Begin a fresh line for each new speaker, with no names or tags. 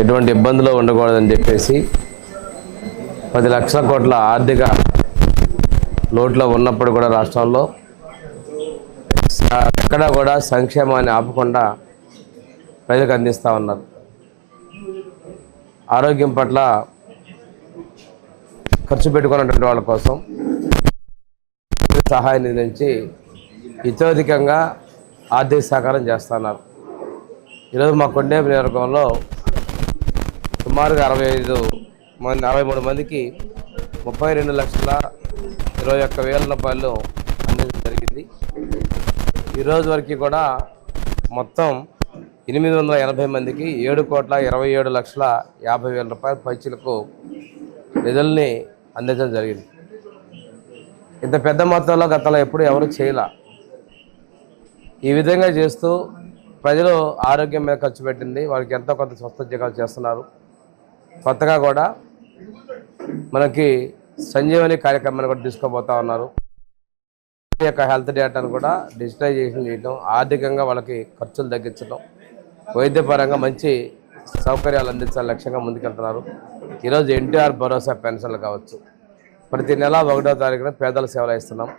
ఎటువంటి ఇబ్బందులు ఉండకూడదని చెప్పేసి పది లక్షల కోట్ల ఆర్థిక లోట్లో ఉన్నప్పుడు కూడా రాష్ట్రంలో స- ఎక్కడా కూడా సంక్షేమాన్ని ఆపకుండా ప్రజలకు అందిస్తూ ఉన్నారు. ఆరోగ్యం పట్ల ఖర్చు పెట్టుకున్నటువంటి వాళ్ళ కోసం సహాయ నిధి నుంచి ఇతోధికంగా ఆర్థిక సహకారం చేస్తున్నారు ఈరోజు మా కొండే నియోజకవర్గంలో సుమారుగా అరవై ఐదు మంది అరవై మూడు మందికి ముప్పై రెండు లక్షల ఇరవై ఒక్క వేల రూపాయలు అందించడం జరిగింది. ఈరోజు వరకు కూడా మొత్తం ఎనిమిది వందల ఎనభై మందికి ఏడు కోట్ల ఇరవై ఏడు లక్షల యాభై వేల రూపాయల పైచీలకు నిధుల్ని అందించడం జరిగింది. ఇంత పెద్ద మొత్తంలో గతంలో ఎప్పుడు ఎవరు చేయలే. ఈ విధంగా చేస్తూ ప్రజలు ఆరోగ్యం మీద ఖర్చు పెట్టింది. వాళ్ళకి ఎంతో కొంత స్వస్థోద్యోగాలు చేస్తున్నారు. కొత్తగా కూడా మనకి సంజీవని కార్యక్రమాన్ని కూడా తీసుకోబోతా ఉన్నారు. యొక్క హెల్త్ డేటాను కూడా డిజిటలైజేషన్ చేయడం ఆర్థికంగా వాళ్ళకి ఖర్చులు తగ్గించడం వైద్యపరంగా మంచి సౌకర్యాలు అందించాలని లక్ష్యంగా ముందుకెళ్తున్నారు. ఈరోజు ఎన్టీఆర్ భరోసా పెన్షన్లు కావచ్చు. ప్రతి నెల ఒకటో తారీఖున పేదల సేవలు ఇస్తున్నాం